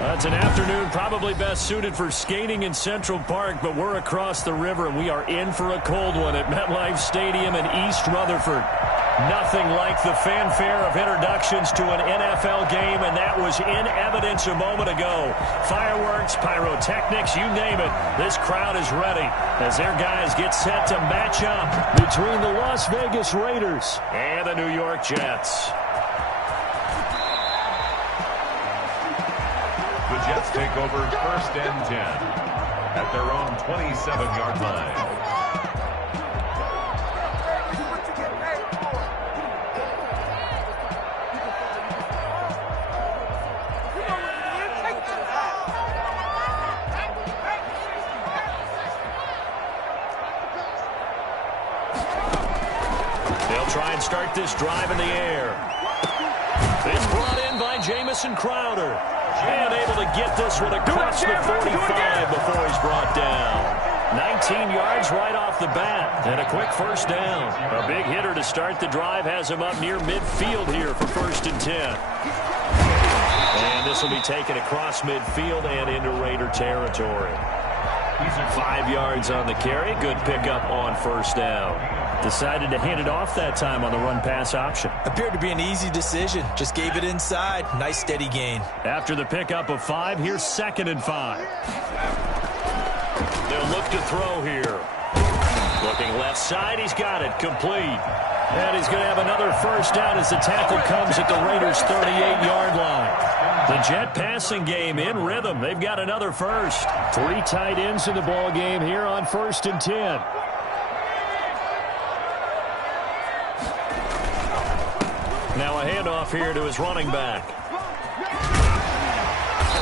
It's an afternoon probably best suited for skating in Central Park, but we're across the river, and we are in for a cold one at MetLife Stadium in East Rutherford. Nothing like the fanfare of introductions to an NFL game, and that was in evidence a moment ago. Fireworks, pyrotechnics, you name it. This crowd is ready as their guys get set to match up between the Las Vegas Raiders and the New York Jets. The Jets take over 1st and 10 at their own 27-yard line. They'll try and start this drive in the air. It's brought in by Jamison Crowder. And able to get this one across the 45 before he's brought down. 19 yards right off the bat. And a quick first down. A big hitter to start the drive has him up near midfield here for 1st and 10. And this will be taken across midfield and into Raider territory. 5 yards on the carry. Good pickup on 1st down. Decided to hand it off that time on the run-pass option. Appeared to be an easy decision. Just gave it inside. Nice steady gain. After the pickup of 5, here's 2nd and 5. They'll look to throw here. Looking left side, he's got it. Complete. And he's going to have another first down as the tackle comes at the Raiders' 38-yard line. The Jet passing game in rhythm. They've got another first. 3 tight ends in the ball game here on 1st and 10. Now a handoff here to his running back.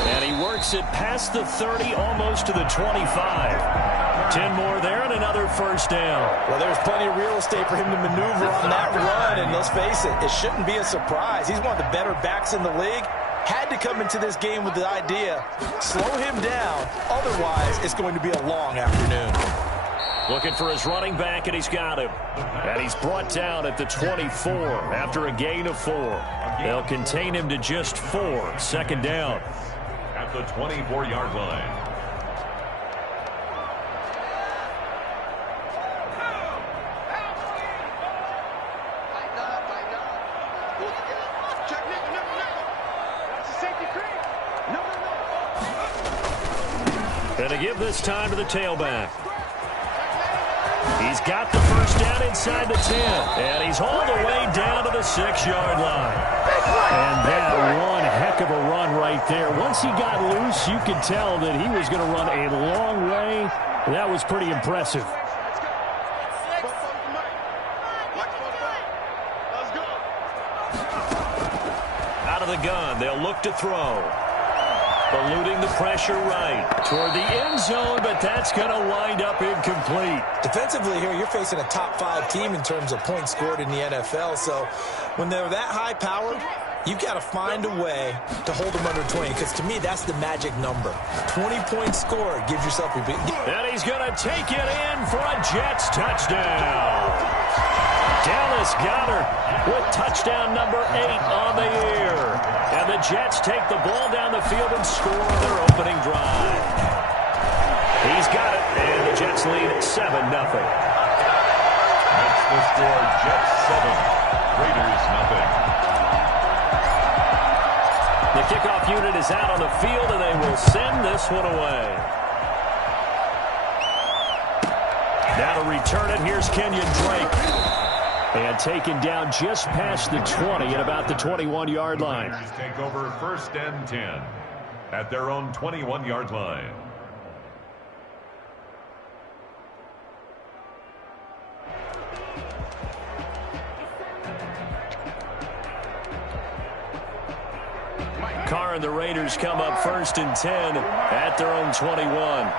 And he works it past the 30, almost to the 25. 10 more there and another first down. Well, there's plenty of real estate for him to maneuver on that run, and let's face it, it shouldn't be a surprise. He's one of the better backs in the league. Had to come into this game with the idea, slow him down, otherwise it's going to be a long afternoon. Looking for his running back, and he's got him. And he's brought down at the 24 after a gain of 4. They'll contain him to just 4. 2nd down. At the 24-yard line. And to give this time to the tailback. He's got the first down inside the 10. And he's all the way down to the 6-yard line. And that one heck of a run right there. Once he got loose, you could tell that he was going to run a long way. That was pretty impressive. Out of the gun, they'll look to throw. Eluding the pressure right toward the end zone, but that's going to wind up incomplete. Defensively here, you're facing a top-5 team in terms of points scored in the NFL, so when they're that high-powered, you've got to find a way to hold them under 20, because to me, that's the magic number. 20 points scored gives yourself a big... And he's going to take it in for a Jets touchdown. Dallas Goedert with touchdown number 8 on the year. And the Jets take the ball down the field and score on their opening drive. He's got it, and the Jets lead 7-0. That's the score, Jets 7, Raiders nothing. The kickoff unit is out on the field, and they will send this one away. Now to return it, here's Kenyon Drake. And taken down just past the 20 at about the 21-yard line. Raiders take over 1st and 10 at their own 21-yard line. Carr and the Raiders come up 1st and 10 at their own 21.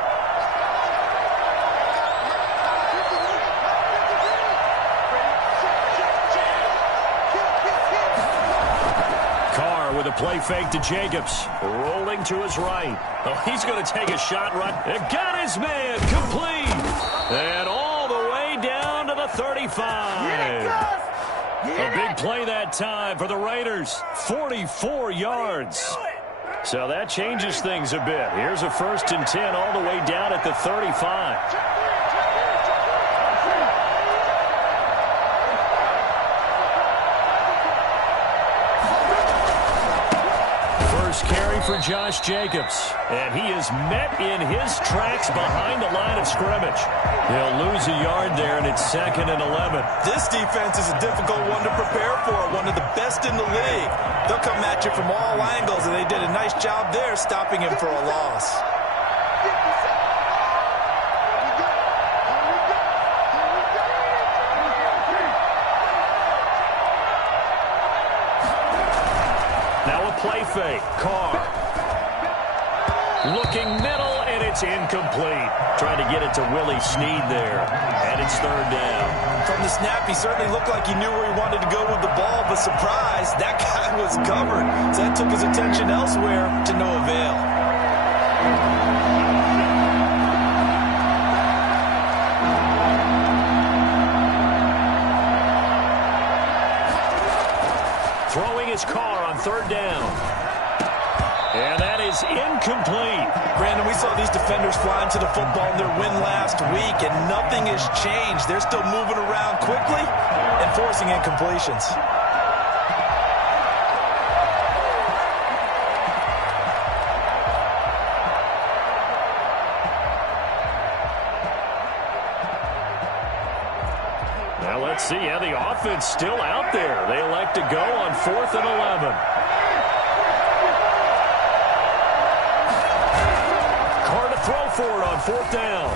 With a play fake to Jacobs. Rolling to his right. Oh, he's going to take a shot right. And got his man. Complete. And all the way down to the 35. A big play that time for the Raiders. 44 yards. So that changes things a bit. Here's a 1st and 10 all the way down at the 35. First carry for Josh Jacobs. And he is met in his tracks behind the line of scrimmage. He'll lose a yard there, and it's 2nd and 11. This defense is a difficult one to prepare for, one of the best in the league. They'll come at you from all angles, and they did a nice job there stopping him for a loss. Now a play fake. Carr. Looking middle, and it's incomplete. Trying to get it to Willie Snead there. And it's 3rd down. From the snap, he certainly looked like he knew where he wanted to go with the ball, but surprise, that guy was covered. So that took his attention elsewhere to no avail. Throwing his Carr on 3rd down. And that is incomplete. Brandon, we saw these defenders flying to the football in their win last week, and nothing has changed. They're still moving around quickly and forcing incompletions. Now let's see. Yeah, the offense still out there. They elect to go on 4th and 11. Throw for it on 4th down.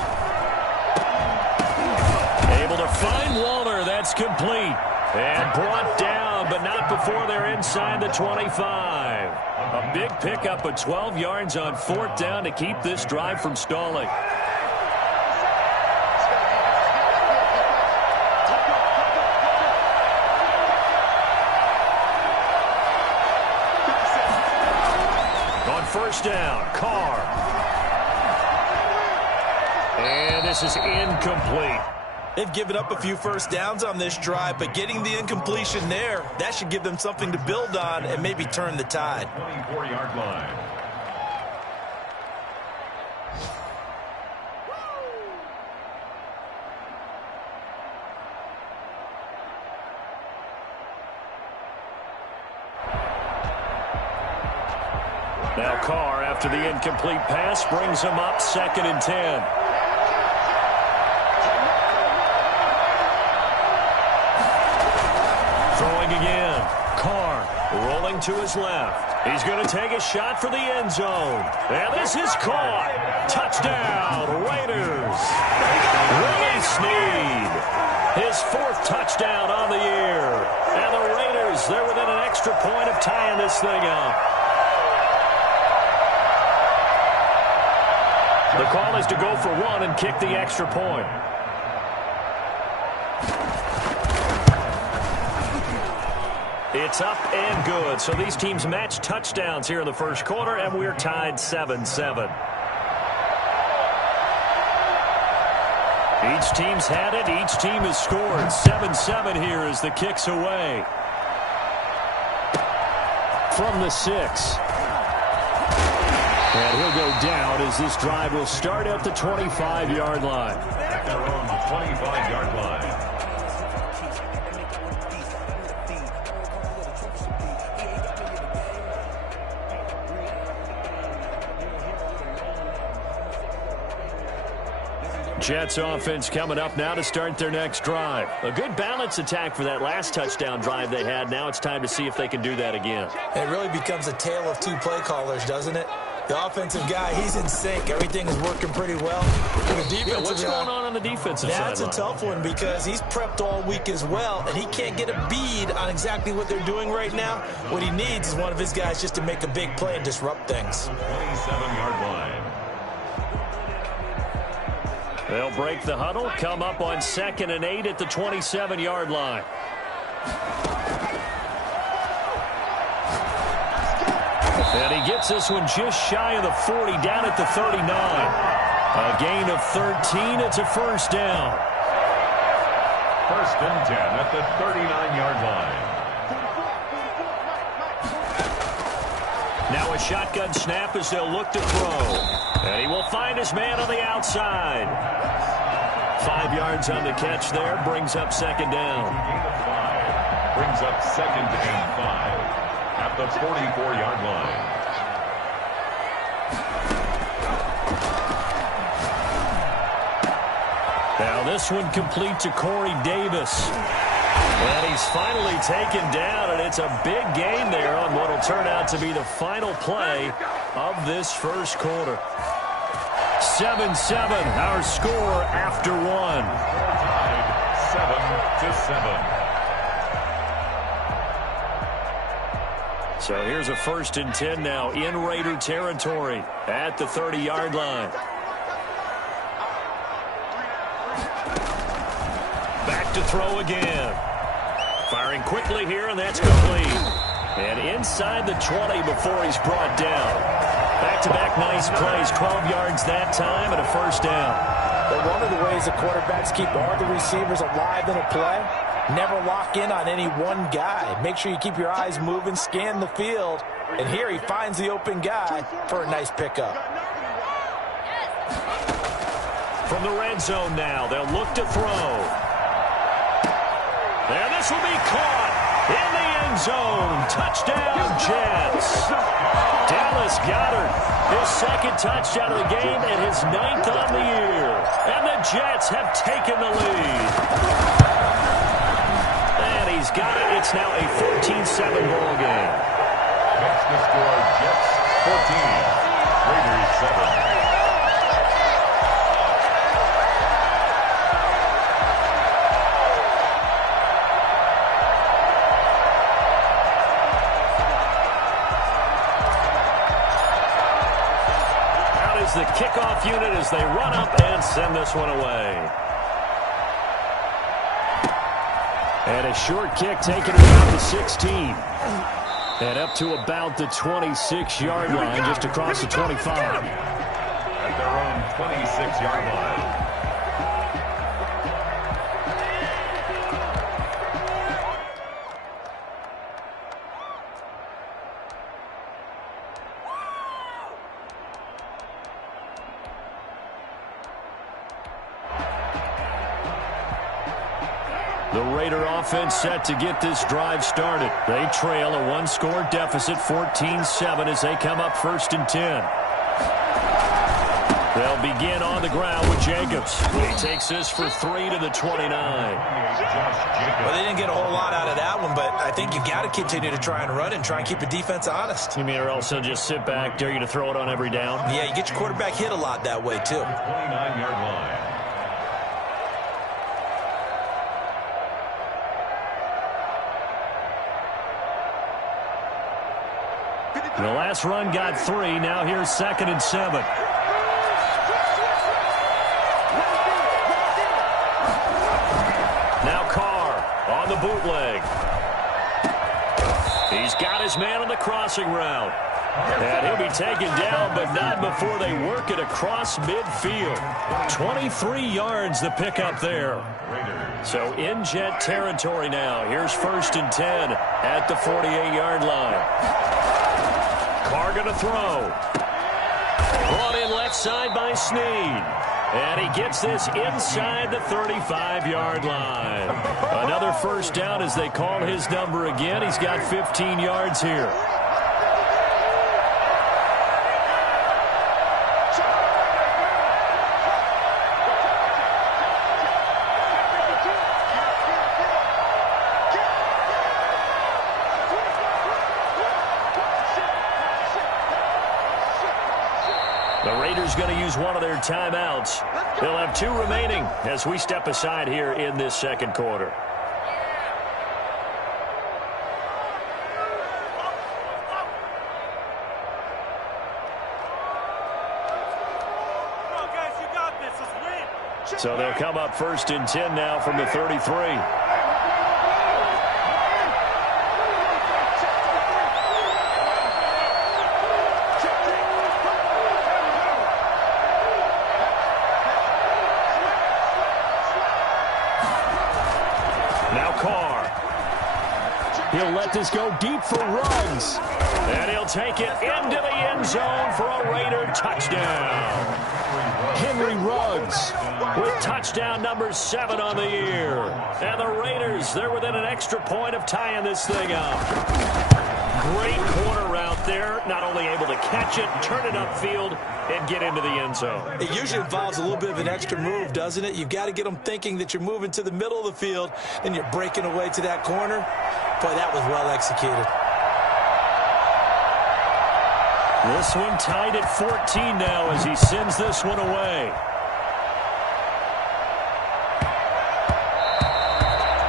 Able to find Walner. That's complete. And brought down, but not before they're inside the 25. A big pickup of 12 yards on 4th down to keep this drive from stalling. On 1st down, Carr. And this is incomplete. They've given up a few first downs on this drive, but getting the incompletion there, that should give them something to build on and maybe turn the tide. 24-yard line. Now Carr, after the incomplete pass, brings him up 2nd and 10. Throwing again. Carr rolling to his left. He's going to take a shot for the end zone. And this is caught. Touchdown, Raiders. Willie Snead. His 4th touchdown on the year. And the Raiders, they're within an extra point of tying this thing up. The call is to go for 1 and kick the extra point. It's up and good. So these teams match touchdowns here in the 1st quarter, and we're tied 7-7. Each team's had it. Each team has scored. 7-7 here as the kick's away. From the 6. And he'll go down as this drive will start at the 25-yard line. At their own 25-yard line. Jets offense coming up now to start their next drive. A good balance attack for that last touchdown drive they had. Now it's time to see if they can do that again. It really becomes a tale of 2 play callers, doesn't it? The offensive guy, he's in sync. Everything is working pretty well. The defensive what's going on the defensive side? That's a tough one because he's prepped all week as well, and he can't get a bead on exactly what they're doing right now. What he needs is one of his guys just to make a big play and disrupt things. 27-yard line. They'll break the huddle, come up on 2nd and 8 at the 27-yard line. And he gets this one just shy of the 40, down at the 39. A gain of 13. It's a 1st down. 1st and 10 at the 39-yard line. Now a shotgun snap as they'll look to throw. And he will find his man on the outside. 5 yards on the catch there, brings up second down. Brings up 2nd and 5 at the 44-yard line. Now this one complete to Corey Davis. And he's finally taken down, and it's a big gain there on what will turn out to be the final play of this first quarter. 7-7, our score after one. 7-7. So here's a 1st and 10 now in Raider territory at the 30-yard line. Back to throw again. Firing quickly here, and that's complete. And inside the 20 before he's brought down. Back-to-back nice plays, 12 yards that time, and a 1st down. But one of the ways the quarterbacks keep all the receivers alive in a play, never lock in on any one guy. Make sure you keep your eyes moving, scan the field, and here he finds the open guy for a nice pickup. From the red zone now, they'll look to throw. And this will be caught in the end zone. Touchdown, Jets. Dallas Goedert, his 2nd touchdown of the game and his 9th on the year. And the Jets have taken the lead. And he's got it. It's now a 14-7 ball game. Makes the score Jets 14, Raiders 7. The kickoff unit as they run up and send this one away. And a short kick taken around the 16. And up to about the 26-yard line, just across the 25. At their own 26-yard line. The Raider offense set to get this drive started. They trail a 1-score deficit, 14-7, as they come up 1st and 10. They'll begin on the ground with Jacobs. He takes this for 3 to the 29. Well, they didn't get a whole lot out of that one, but I think you got to continue to try and run and try and keep the defense honest. You mean or also just sit back, dare you to throw it on every down? Yeah, you get your quarterback hit a lot that way, too. 29-yard line. The last run got 3. Now here's 2nd and 7. Now Carr on the bootleg. He's got his man on the crossing route. And he'll be taken down, but not before they work it across midfield. 23 yards the pickup there. So in Jet territory now. Here's 1st and 10 at the 48-yard line. Carr going to throw. Brought in left side by Snead. And he gets this inside the 35-yard line. Another 1st down as they call his number again. He's got 15 yards here. The Raiders going to use one of their timeouts. They'll have 2 remaining as we step aside here in this 2nd quarter. So they'll come up 1st and 10 now from the 33. He'll let this go deep for Ruggs. And he'll take it into the end zone for a Raider touchdown. Henry Ruggs with touchdown number 7 on the year. And the Raiders, they're within an extra point of tying this thing up. Great corner route there. Not only able to catch it, turn it upfield, and get into the end zone. It usually involves a little bit of an extra move, doesn't it? You've got to get them thinking that you're moving to the middle of the field, and you're breaking away to that corner. Boy, that was well executed. This one tied at 14 now as he sends this one away.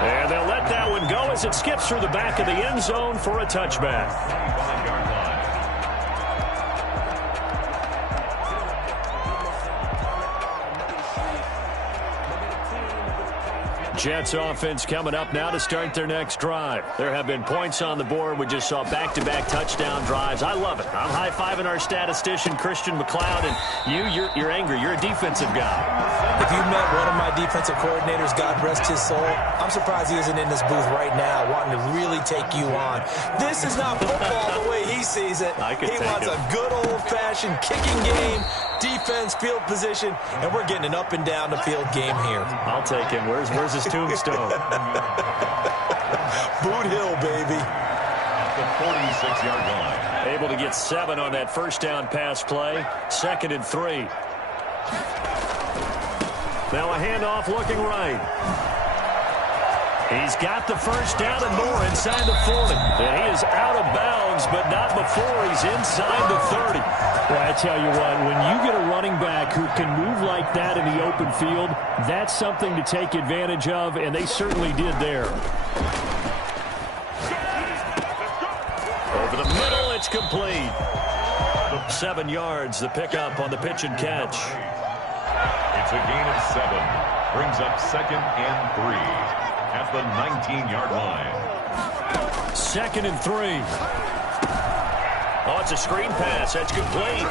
And they'll let that one go as it skips through the back of the end zone for a touchback. Jets offense coming up now to start their next drive. There have been points on the board. We just saw back-to-back touchdown drives. I love it. I'm high-fiving our statistician, Christian McLeod, and you're angry. You're a defensive guy. If you met one of my defensive coordinators, God rest his soul, I'm surprised he isn't in this booth right now wanting to really take you on. This is not football the way he sees it. He wants a good old-fashioned kicking game, defense, field position, and we're getting an up and down the field game here. I'll take him. Where's his tombstone? Boot Hill, baby. At the 46-yard line. Able to get 7 on that first down pass play. 2nd and 3. Now a handoff looking right. He's got the first down and more inside the 40. And he is out of bounds, but not before he's inside the 30. Well, I tell you what, when you get a running back who can move like that in the open field, that's something to take advantage of, and they certainly did there. Over the middle, it's complete. 7 yards, the pickup on the pitch and catch. It's a gain of 7. Brings up 2nd and 3 at the 19-yard line. 2nd and 3. Oh, it's a screen pass. That's complete.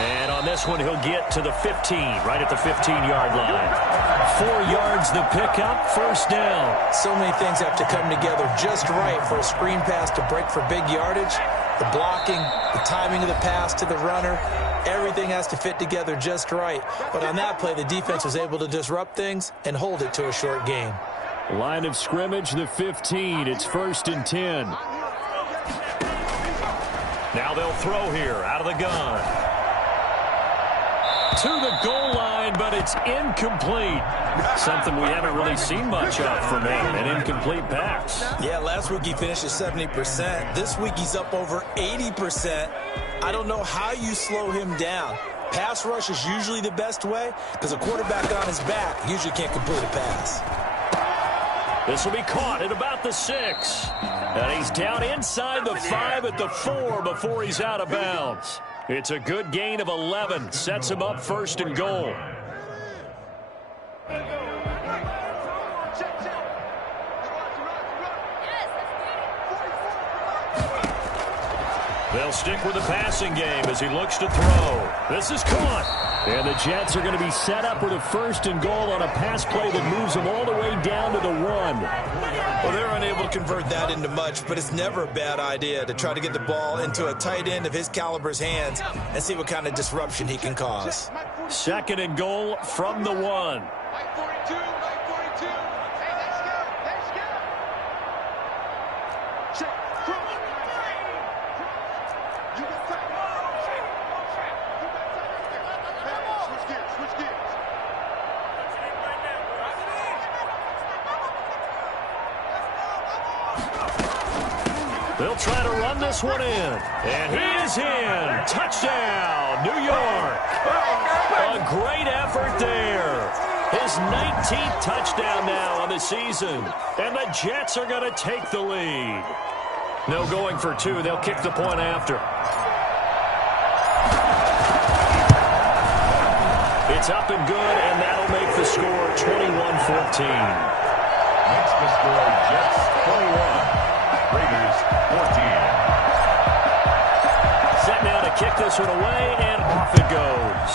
And on this one, he'll get to the 15, right at the 15-yard line. 4 yards the pickup, first down. So many things have to come together just right for a screen pass to break for big yardage. The blocking, the timing of the pass to the runner, everything has to fit together just right. But on that play, the defense was able to disrupt things and hold it to a short gain. Line of scrimmage, the 15. It's 1st and 10. Now they'll throw here out of the gun. To the goal line, but it's incomplete. Something we haven't really seen much of from him, an incomplete pass. Yeah, last week he finished at 70%. This week he's up over 80%. I don't know how you slow him down. Pass rush is usually the best way because a quarterback on his back usually can't complete a pass. This will be caught at about the 6. And he's down inside the 5 at the 4 before he's out of bounds. It's a good gain of 11. Sets him up 1st and goal. They'll stick with the passing game as he looks to throw. This is caught. And the Jets are going to be set up with a 1st and goal on a pass play that moves them all the way down to the 1. Well, they're unable to convert that into much, but it's never a bad idea to try to get the ball into a tight end of his caliber's hands and see what kind of disruption he can cause. 2nd and goal from the 1. They'll try to run this one in. And he is in. Touchdown, New York. A great effort there. His 19th touchdown now on the season. And the Jets are going to take the lead. No going for 2. They'll kick the point after. It's up and good, and that'll make the score 21-14. Makes the score Jets 21. Raiders 14. Set now to kick this one away, and off it goes.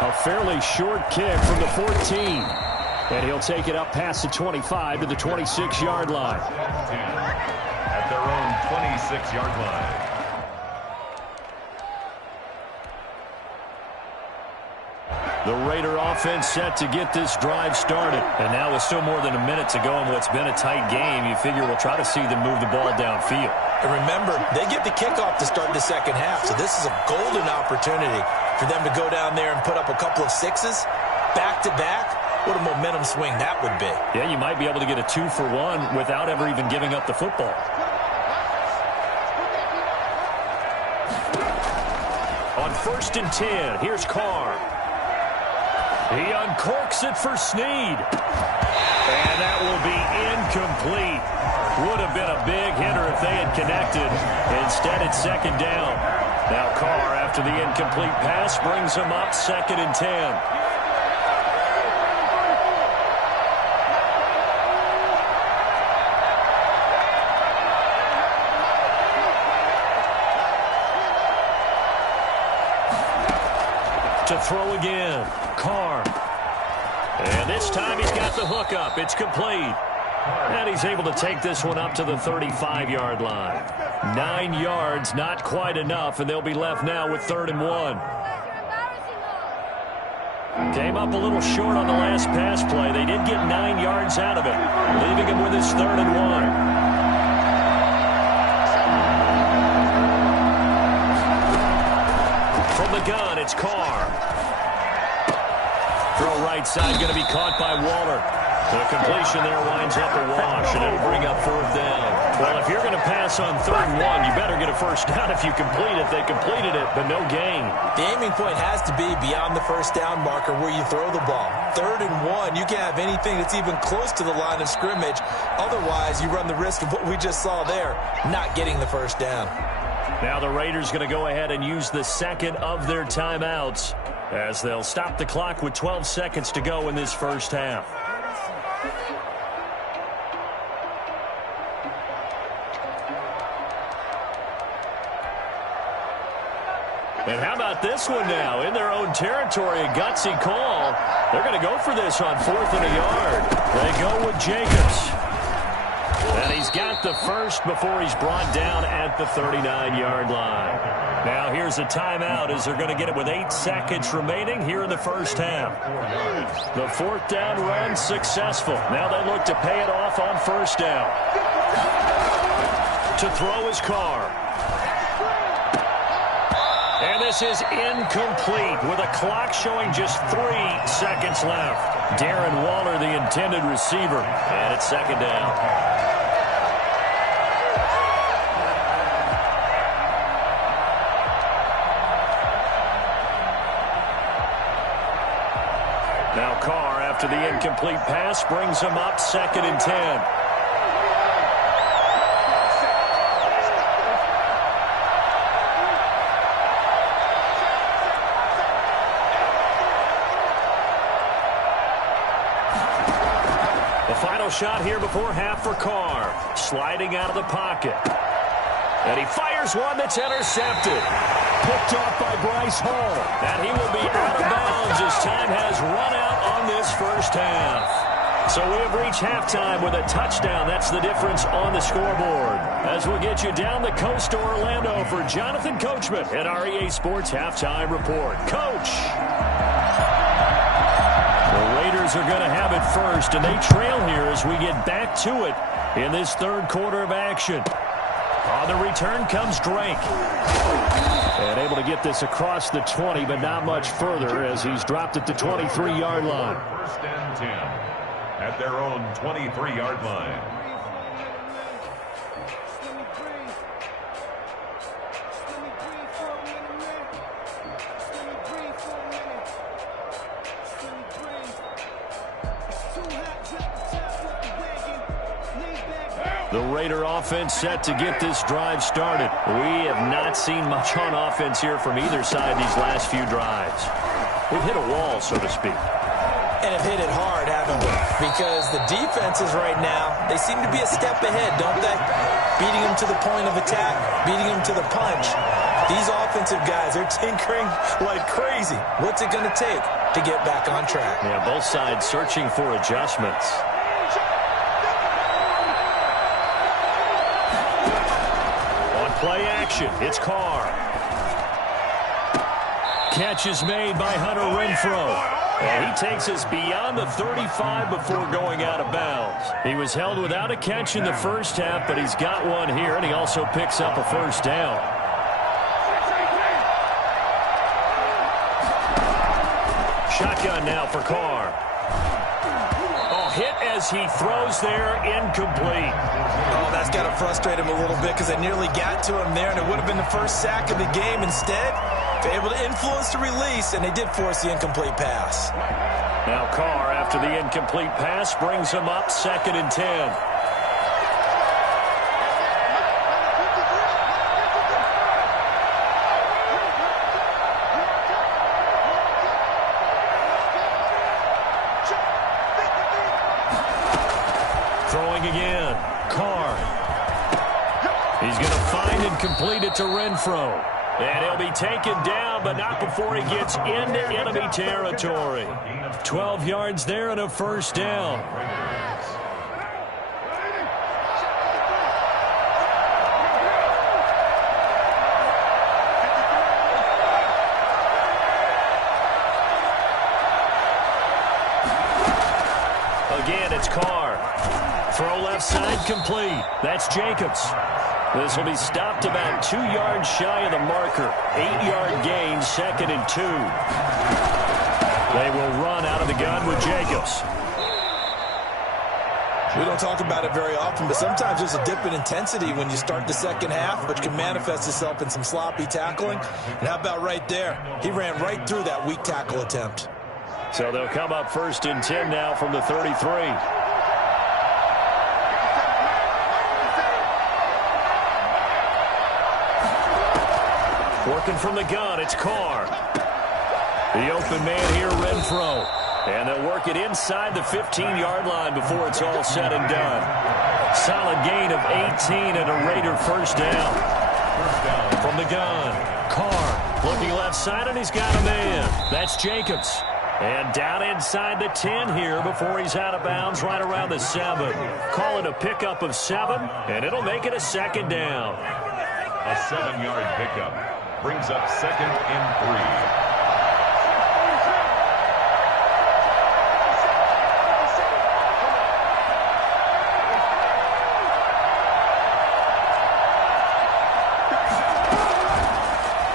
A fairly short kick from the 14. And he'll take it up past the 25 to the 26-yard line. At their own 26-yard line. The Raider offense set to get this drive started. And now with still more than a minute to go in what's been a tight game, you figure we'll try to see them move the ball downfield. And remember, they get the kickoff to start the second half, so this is a golden opportunity for them to go down there and put up a couple of sixes back-to-back. What a momentum swing that would be. Yeah, you might be able to get a 2-for-1 without ever even giving up the football. On 1st and 10, here's Carr. He uncorks it for Snead. And that will be incomplete. Would have been a big hitter if they had connected. Instead, it's second down. Now Carr, after the incomplete pass, brings him up 2nd and 10. To throw again, Carr. And this time he's got the hook up. It's complete. And he's able to take this one up to the 35-yard line. 9 yards, not quite enough, and they'll be left now with 3rd and 1. Came up a little short on the last pass play. They did get 9 yards out of it, leaving him with his 3rd and 1. From the gun, it's Carr. Throw right side, going to be caught by Waller. The completion there winds up a wash, and it'll bring up 4th down. Well, if you're going to pass on 3rd and 1, you better get a first down if you complete it. They completed it, but no gain. The aiming point has to be beyond the first down marker where you throw the ball. 3rd and 1, you can't have anything that's even close to the line of scrimmage. Otherwise, you run the risk of what we just saw there, not getting the first down. Now the Raiders going to go ahead and use the second of their timeouts as they'll stop the clock with 12 seconds to go in this first half. And how about this one now? In their own territory, a gutsy call. They're going to go for this on 4th and a yard. They go with Jacobs. And he's got the first before he's brought down at the 39-yard line. Now here's a timeout as they're going to get it with 8 seconds remaining here in the first half. The 4th down run successful. Now they look to pay it off on 1st down. To throw his Carr. And this is incomplete with a clock showing just 3 seconds left. Darren Waller, the intended receiver, and it's 2nd down. Now Carr, after the incomplete pass, brings him up 2nd and 10. Final shot here before half for Carr. Sliding out of the pocket. And he fires one that's intercepted. Picked off by Bryce Hall. And he will be out of bounds as time has run out on this first half. So we have reached halftime with a touchdown. That's the difference on the scoreboard. As we'll get you down the coast to Orlando for Jonathan Coachman at our EA Sports Halftime Report. Coach! The Raiders are going to have it first, and they trail here as we get back to it in this 3rd quarter of action. On the return comes Drake. And able to get this across the 20, but not much further as he's dropped at the 23-yard line. 1st and 10 at their own 23-yard line. The Raider offense set to get this drive started. We have not seen much on offense here from either side these last few drives. We've hit a wall, so to speak. And have hit it hard, haven't we? Because the defenses right now, they seem to be a step ahead, don't they? Beating them to the point of attack, beating them to the punch. These offensive guys, they're tinkering like crazy. What's it going to take to get back on track? Yeah, both sides searching for adjustments. On play action, it's Carr. Catch is made by Hunter Renfrow. And he takes us beyond the 35 before going out of bounds. He was held without a catch in the first half, but he's got one here, and he also picks up a first down. Shotgun now for Carr. Oh, hit as he throws there, incomplete. Oh, that's got to frustrate him a little bit because they nearly got to him there, and it would have been the first sack of the game. Instead, they're able to influence the release, and they did force the incomplete pass. Now Carr, after the incomplete pass, brings him up 2nd and 10. Throwing again. Carr. He's going to find and complete it to Renfrow. And he'll be taken down, but not before he gets into enemy territory. 12 yards there and a first down. Again, it's Carr. Throw left side complete. That's Jacobs. This will be stopped about 2 yards shy of the marker. 8-yard gain, 2nd and 2. They will run out of the gun with Jacobs. We don't talk about it very often, but sometimes there's a dip in intensity when you start the second half, which can manifest itself in some sloppy tackling. And how about right there? He ran right through that weak tackle attempt. So they'll come up 1st and 10 now from the 33. Working from the gun, it's Carr. The open man here, Renfrow. And they'll work it inside the 15-yard line before it's all said and done. Solid gain of 18 and a Raider first down. From the gun, Carr looking left side, and he's got a man. That's Jacobs. And down inside the 10 here before he's out of bounds right around the 7. Call it a pickup of 7, and it'll make it a 2nd down. A 7-yard pickup brings up 2nd and 3.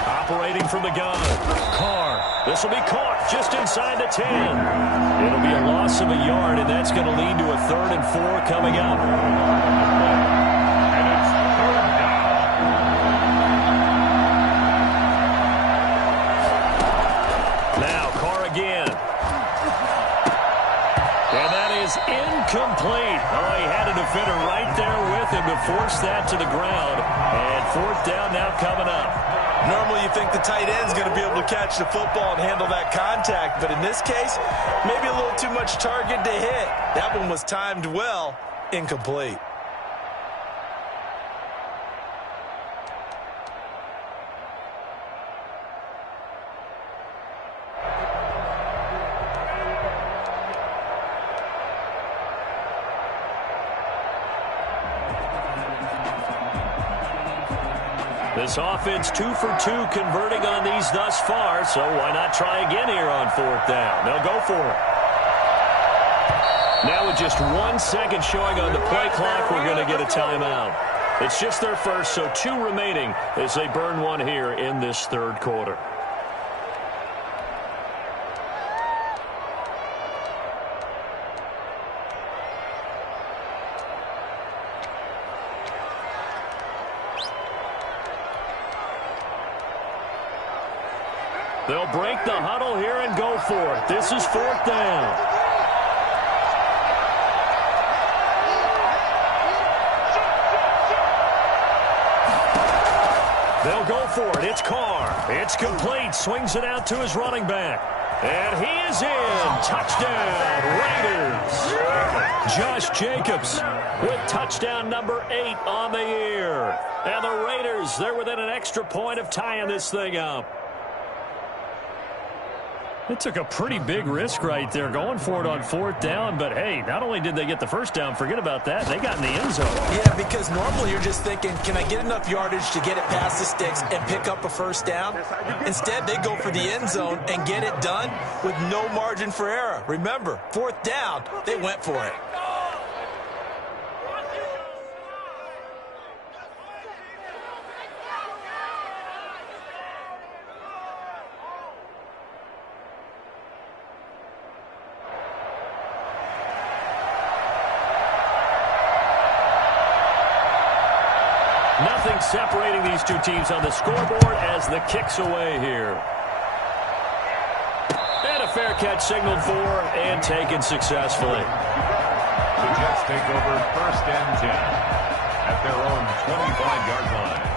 Operating from the gun. Carr. This will be caught just inside the 10. It'll be a loss of a yard, and that's going to lead to a 3rd and 4 coming up. And it's 3rd down. Now Carr again. And that is incomplete. Oh, he had a defender right there with him to force that to the ground. And 4th down now coming up. Normally you think the tight end's going to be able to catch the football and handle that contact, but in this case, maybe a little too much target to hit. That one was timed well, incomplete. This offense 2 for 2 converting on these thus far, so why not try again here on 4th down? They'll go for it. Now with just 1 second showing on the play clock, we're going to get a timeout. It's just their first, so 2 remaining as they burn one here in this 3rd quarter. They'll break the huddle here and go for it. This is 4th down. They'll go for it. It's Carr. It's complete. Swings it out to his running back. And he is in. Touchdown, Raiders. Josh Jacobs with touchdown number 8 on the year. And the Raiders, they're within an extra point of tying this thing up. It took a pretty big risk right there going for it on 4th down. But, hey, not only did they get the first down, forget about that, they got in the end zone. Yeah, because normally you're just thinking, can I get enough yardage to get it past the sticks and pick up a first down? Instead, they go for the end zone and get it done with no margin for error. Remember, 4th down, they went for it. Nothing separating these two teams on the scoreboard as the kick's away here. And a fair catch signaled for and taken successfully. The Jets take over 1st and 10 at their own 25-yard line.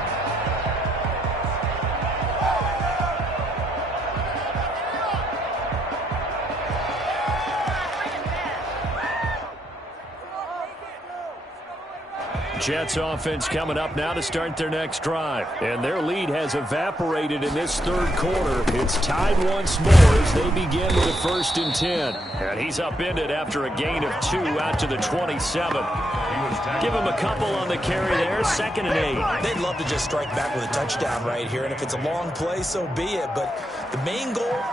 Jets offense coming up now to start their next drive. And their lead has evaporated in this 3rd quarter. It's tied once more as they begin with a 1st and 10. And he's upended after a gain of 2 out to the 27. Give him a couple on the carry there, 2nd and 8. They'd love to just strike back with a touchdown right here. And if it's a long play, so be it. But the main goal,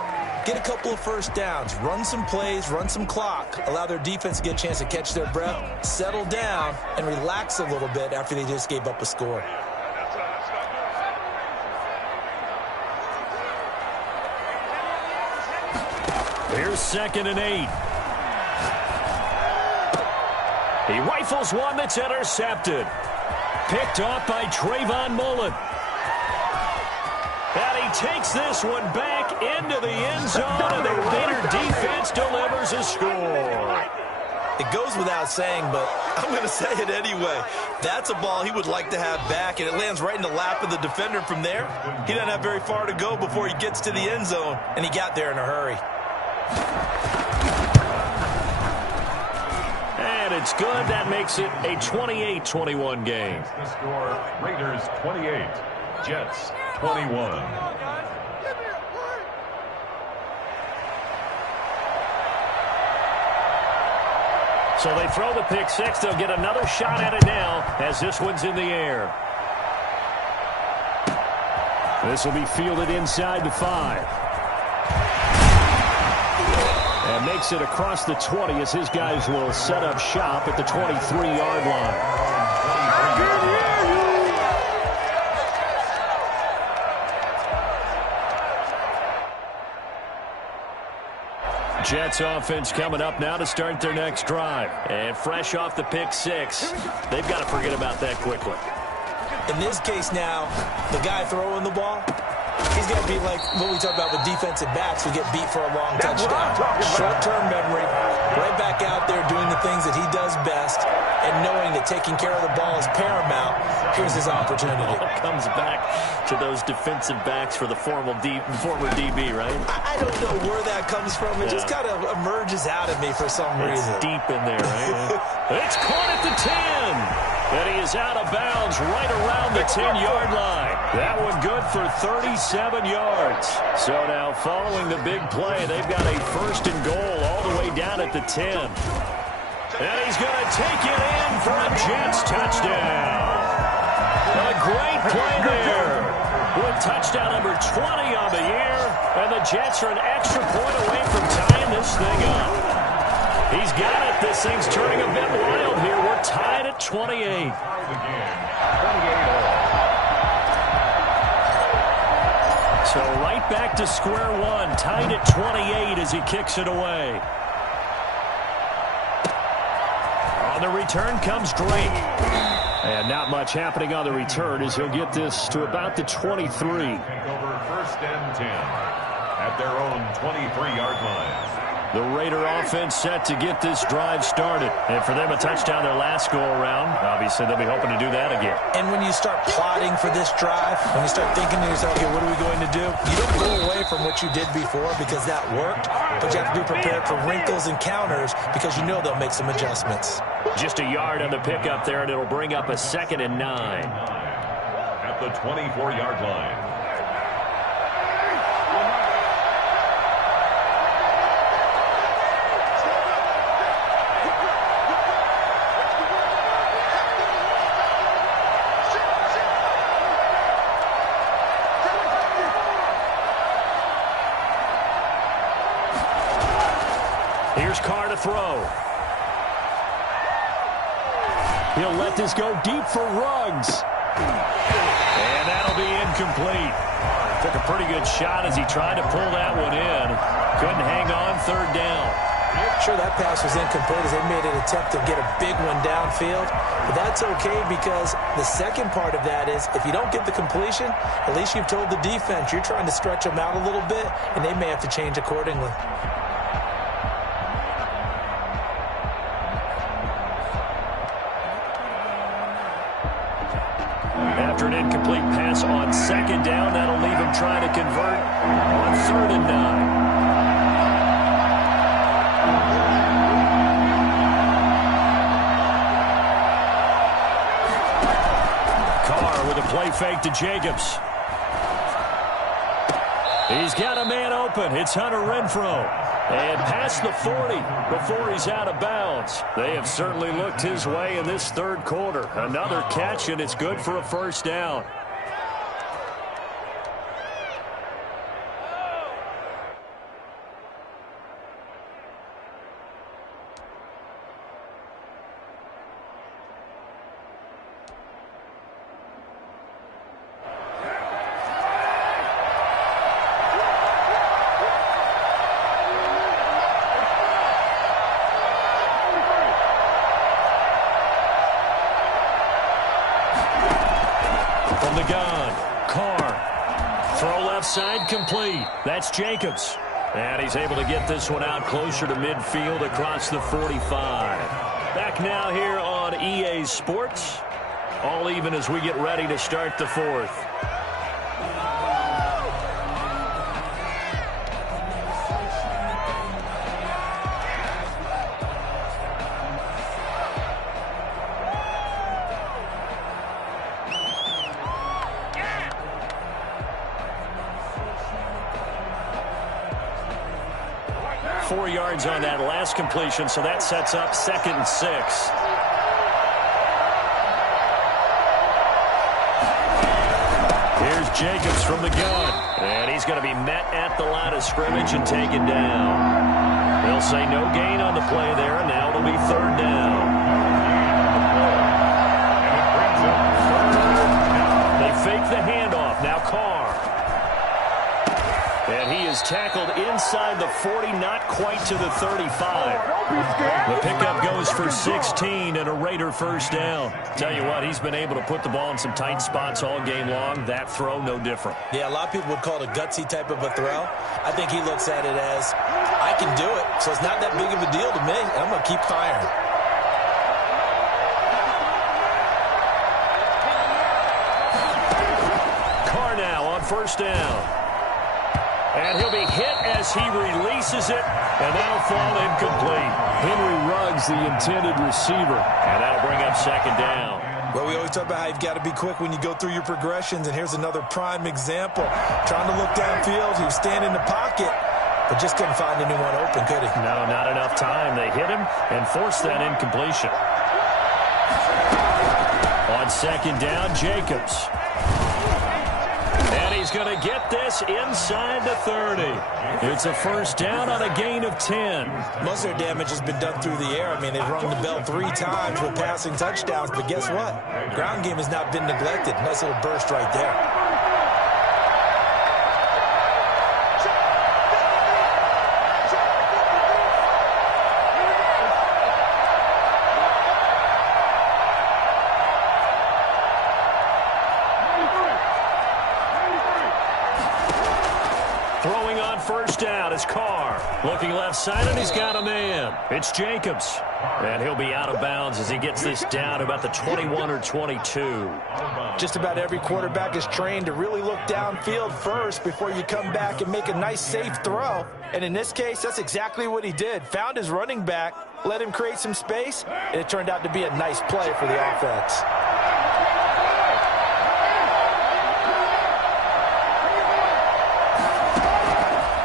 get a couple of first downs, run some plays, run some clock, allow their defense to get a chance to catch their breath, settle down, and relax a little bit after they just gave up a score. Here's 2nd and 8. He rifles one that's intercepted. Picked off by Trayvon Mullen. And he takes this one back into the end zone, and the Raider defense delivers a score. It goes without saying, but I'm going to say it anyway. That's a ball he would like to have back, and it lands right in the lap of the defender from there. He doesn't have very far to go before he gets to the end zone, and he got there in a hurry. And it's good. That makes it a 28-21 game. The score, Raiders 28, Jets 21. So they throw the pick six. They'll get another shot at it now as this one's in the air. This will be fielded inside the 5. And makes it across the 20 as his guys will set up shop at the 23-yard line. Jets offense coming up now to start their next drive. And fresh off the pick six, they've got to forget about that quickly. In this case now, the guy throwing the ball, he's got to be like what we talk about with defensive backs who get beat for a long touchdown. Short-term memory, right back out there doing the things that he does best, and knowing that taking care of the ball is paramount. Here's his opportunity. It all comes back to those defensive backs for the former DB, right? I don't know where that comes from. It just kind of emerges out of me for some reason. It's deep in there, right? It's caught at the 10. And he is out of bounds right around the 10-yard line. That one good for 37 yards. So now following the big play, they've got a 1st and goal all the way down at the 10. And he's going to take it in for a Jets touchdown. A great play there with touchdown number 20 on the year. And the Jets are an extra point away from tying this thing up. He's got it. This thing's turning a bit wild here. We're tied at 28. So right back to square one. Tied at 28 as he kicks it away. On the return comes Drake. And not much happening on the return as he'll get this to about the 23. Take over 1st and 10 at their own 23-yard line. The Raider offense set to get this drive started. And for them, a touchdown their last go-around. Obviously, they'll be hoping to do that again. And when you start plotting for this drive, when you start thinking to yourself, okay, what are we going to do? You don't go away from what you did before because that worked, but you have to be prepared for wrinkles and counters because you know they'll make some adjustments. Just a yard on the pickup there, and it'll bring up a 2nd and 9. At the 24-yard line. Here's Carr to throw. He'll let this go deep for Ruggs. And that'll be incomplete. Took a pretty good shot as he tried to pull that one in. Couldn't hang on, 3rd down. Sure, that pass was incomplete as they made an attempt to get a big one downfield. But that's okay because the second part of that is if you don't get the completion, at least you've told the defense you're trying to stretch them out a little bit, and they may have to change accordingly. After an incomplete pass on 2nd down, that'll leave him trying to convert on 3rd and 9. Carr with a play fake to Jacobs. He's got a man open. It's Hunter Renfrow. And past the 40 before he's out of bounds. They have certainly looked his way in this 3rd quarter. Another catch, and it's good for a 1st down. From the gun, Carr. Throw left side complete. That's Jacobs. And he's able to get this one out closer to midfield across the 45. Back now here on EA Sports. All even as we get ready to start the 4th. Yards on that last completion, so that sets up 2nd and 6. Here's Jacobs from the gun, and he's going to be met at the line of scrimmage and taken down. They'll say no gain on the play there, and now it'll be 3rd down. They fake the handoff. Now Carr. And he is tackled inside the 40, not quite to the 35. The pickup goes for 16 and a Raider 1st down. Tell you what, he's been able to put the ball in some tight spots all game long. That throw, no different. Yeah, a lot of people would call it a gutsy type of a throw. I think he looks at it as, I can do it, so it's not that big of a deal to me, and I'm going to keep firing. Carr now on 1st down. And he'll be hit as he releases it, and that'll fall incomplete. Henry Ruggs, the intended receiver, and that'll bring up 2nd down. Well, we always talk about how you've got to be quick when you go through your progressions, and here's another prime example. Trying to look downfield, he was standing in the pocket, but just couldn't find anyone open, could he? No, not enough time. They hit him and forced that incompletion. On 2nd down, Jacobs. And he's going to get this inside the 30. It's a 1st down on a gain of 10. Most of their damage has been done through the air. I mean, they've rung the bell 3 times with passing touchdowns, but guess what? Ground game has not been neglected. Nice little burst right there. Throwing on first down is Carr. Looking left side, and he's got a man. It's Jacobs. And he'll be out of bounds as he gets this down about the 21 or 22. Just about every quarterback is trained to really look downfield first before you come back and make a nice, safe throw. And in this case, that's exactly what he did. Found his running back, let him create some space, and it turned out to be a nice play for the offense.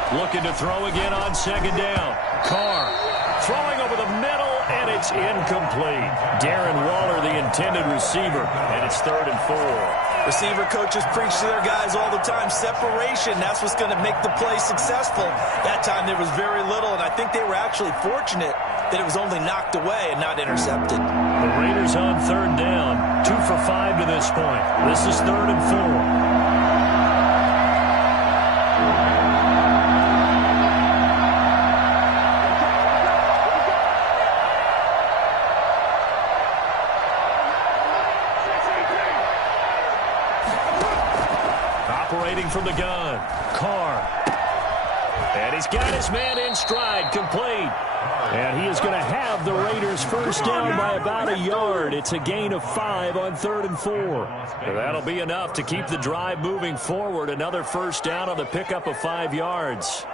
Looking to throw again on second down. Carr throwing over the middle, and it's incomplete. Darren Waller, the intended receiver, and it's 3rd and 4. Receiver coaches preach to their guys all the time. Separation, that's what's going to make the play successful. That time there was very little, and I think they were actually fortunate that it was only knocked away and not intercepted. The Raiders on 3rd down. 2 for 5 to this point. This is 3rd and 4. From the gun, Carr. And he's got his man in stride, complete. And he is going to have the Raiders first down by about a yard. It's a gain of 5 on 3rd and 4. And that'll be enough to keep the drive moving forward. Another first down on the pickup of 5 yards.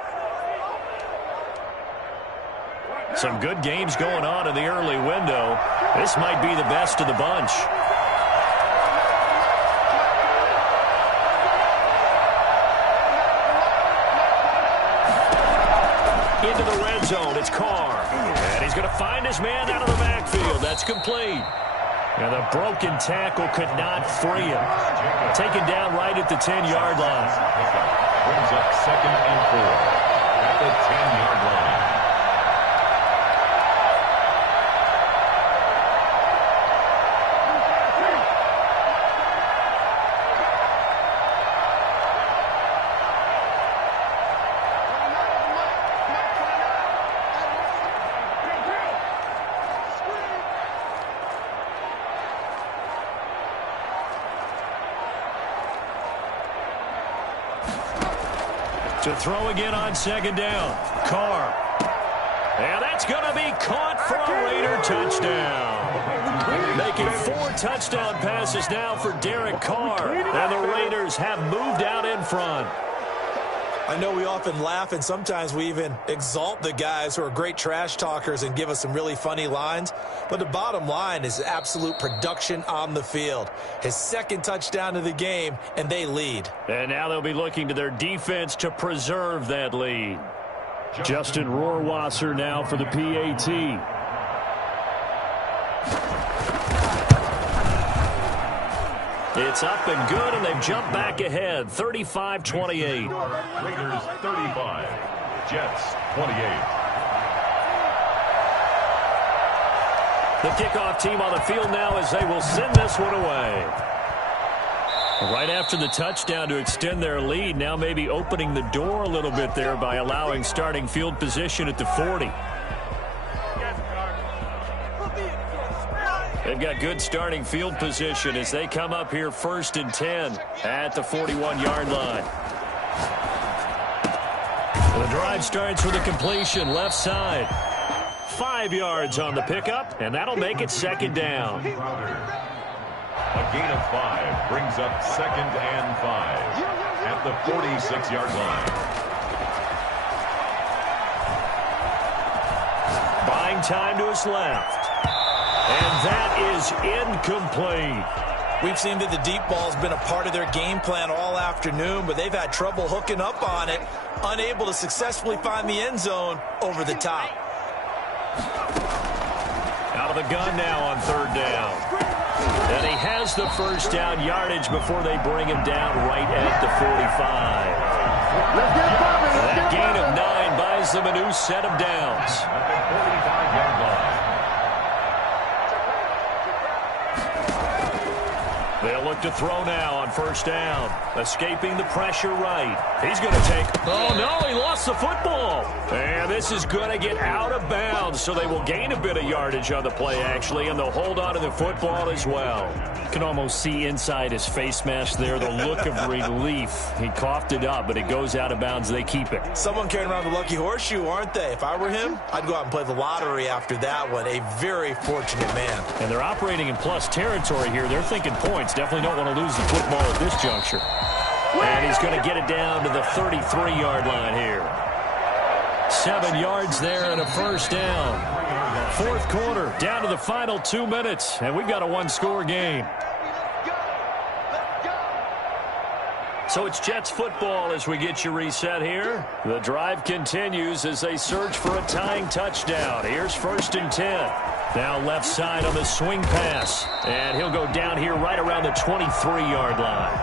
Some good games going on in the early window. This might be the best of the bunch. Into the red zone, it's Carr. And he's going to find his man out of the backfield. That's complete. And the broken tackle could not free him. Taken down right at the 10-yard line. Brings up 2nd and 4 at the 10-yard line. To throw again on second down. Carr. And that's going to be caught for a Raider touchdown. Making 4 touchdown passes now for Derek Carr. And the Raiders have moved out in front. I know we often laugh, and sometimes we even exalt the guys who are great trash talkers and give us some really funny lines. But the bottom line is absolute production on the field. His 2nd touchdown of the game, and they lead. And now they'll be looking to their defense to preserve that lead. Justin Rohrwasser now for the PAT. It's up and good, and they've jumped back ahead, 35-28. Raiders 35, Jets 28. The kickoff team on the field now as they will send this one away. Right after the touchdown to extend their lead, now maybe opening the door a little bit there by allowing starting field position at the 40. They've got good starting field position as they come up here 1st and 10 at the 41-yard line. The drive starts with a completion left side. 5 yards on the pickup, and that'll make it 2nd down. A gain of 5 brings up 2nd and 5 at the 46-yard line. Buying time to his left. And that is incomplete. We've seen that the deep ball's been a part of their game plan all afternoon, but they've had trouble hooking up on it, unable to successfully find the end zone over the top. Out of the gun now on 3rd down. And he has the first down yardage before they bring him down right at the 45. That gain of 9 buys them a new set of downs. At the 45-yard line. They'll look to throw now on first down. Escaping the pressure right. He's going to take... Oh, no, he lost the football. And this is going to get out of bounds, so they will gain a bit of yardage on the play, actually, and they'll hold on to the football as well. You can almost see inside his face mask there the look of relief. He coughed it up, but it goes out of bounds. They keep it. Someone carrying around the lucky horseshoe, aren't they? If I were him, I'd go out and play the lottery after that one. A very fortunate man. And they're operating in plus territory here. They're thinking points. Definitely don't want to lose the football at this juncture. And he's going to get it down to the 33-yard line here. 7 yards there and a first down. Fourth quarter, down to the final 2 minutes, and we've got a one-score game. So it's Jets football as we get you reset here. The drive continues as they search for a tying touchdown. Here's 1st and 10. Now left side on the swing pass. And he'll go down here right around the 23-yard line.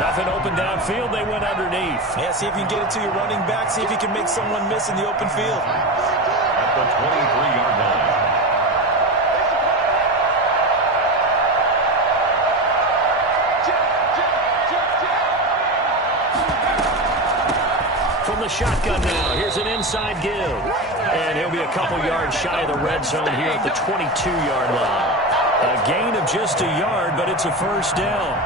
Nothing open downfield. They went underneath. Yeah, see if you can get it to your running back. See if you can make someone miss in the open field. At the 23-yard line. From the shotgun now, here's an inside give. And he'll be a couple yards shy of the red zone here at the 22-yard line. A gain of just a yard, but it's a first down.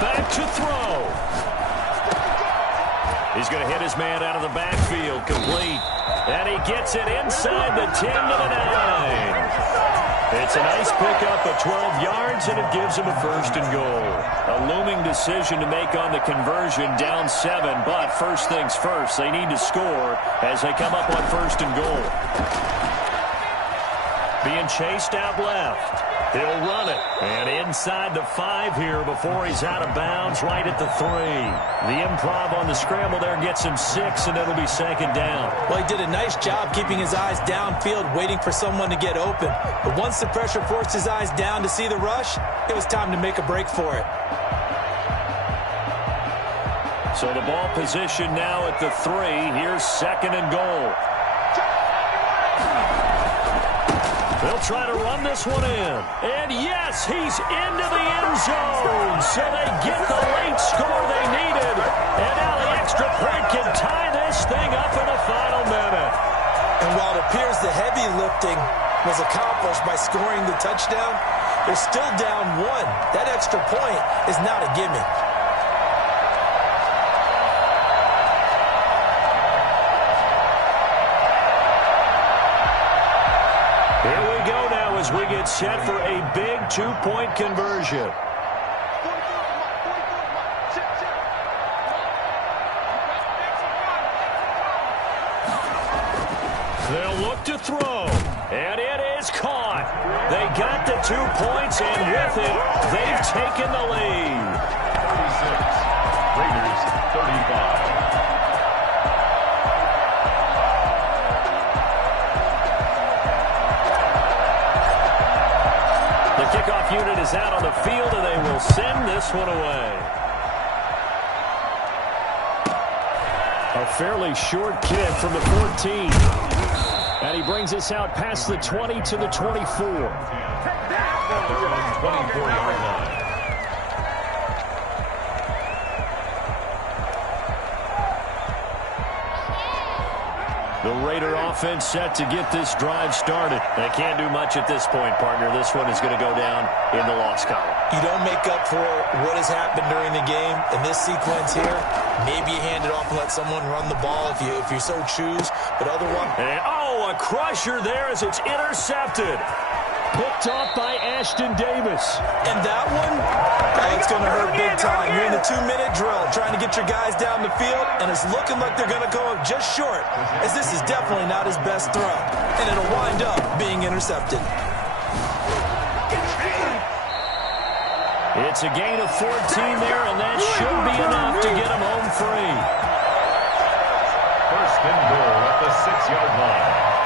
Back to throw. He's going to hit his man out of the backfield, complete. And he gets it inside the 10 to the 9. It's a nice pickup of 12 yards, and it gives him a 1st and goal. A looming decision to make on the conversion, down 7. But first things first, they need to score as they come up on 1st and goal. Being chased out left. He'll run it. And inside the 5 here before he's out of bounds right at the 3. The improv on the scramble there gets him 6, and it'll be 2nd down. Well, he did a nice job keeping his eyes downfield, waiting for someone to get open. But once the pressure forced his eyes down to see the rush, it was time to make a break for it. So the ball position now at the 3. Here's 2nd and goal. They'll try to run this one in. And yes, he's into the end zone. So they get the late score they needed. And now the extra point can tie this thing up in the final minute. And while it appears the heavy lifting was accomplished by scoring the touchdown, they're still down 1. That extra point is not a gimme. Here we go now as we get set for a big 2-point conversion. They'll look to throw, and it is caught. They got the 2 points, and with it, they've taken the lead. 36, Raiders 35. Kickoff unit is out on the field, and they will send this one away. A fairly short kick from the 14. And he brings us out past the 20 to the 24. 24-yard line. The Raider offense set to get this drive started. They can't do much at this point, partner. This one is going to go down in the loss column. You don't make up for what has happened during the game. In this sequence here, maybe you hand it off and let someone run the ball if you so choose. But otherwise... And, oh, a crusher there as it's intercepted. Picked off by Ashton Davis. And that one, it's going to hurt big time. You're in the 2-minute drill trying to get your guys down the field, and it's looking like they're going to go up just short, as this is definitely not his best throw. And it'll wind up being intercepted. It's a gain of 14 there, and that should be enough to get him home free. 1st and goal at the 6-yard line.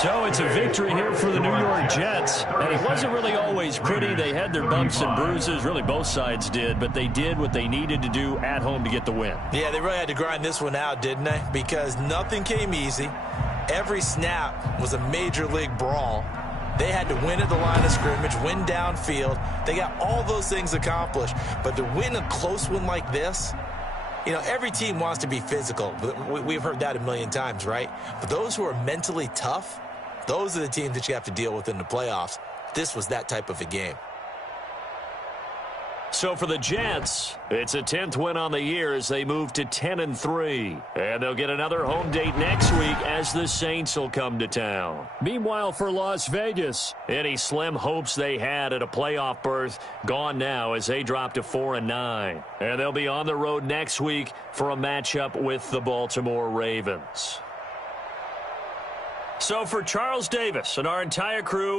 So it's a victory here for the New York Jets. And it wasn't really always pretty. They had their bumps and bruises. Really, both sides did. But they did what they needed to do at home to get the win. Yeah, they really had to grind this one out, didn't they? Because nothing came easy. Every snap was a major league brawl. They had to win at the line of scrimmage, win downfield. They got all those things accomplished. But to win a close one like this, you know, every team wants to be physical. We've heard that a million times, right? But those who are mentally tough, those are the teams that you have to deal with in the playoffs. This was that type of a game. So for the Jets, it's a 10th win on the year as they move to 10-3. And they'll get another home date next week as the Saints will come to town. Meanwhile, for Las Vegas, any slim hopes they had at a playoff berth gone now as they drop to 4-9. And they'll be on the road next week for a matchup with the Baltimore Ravens. So for Charles Davis and our entire crew,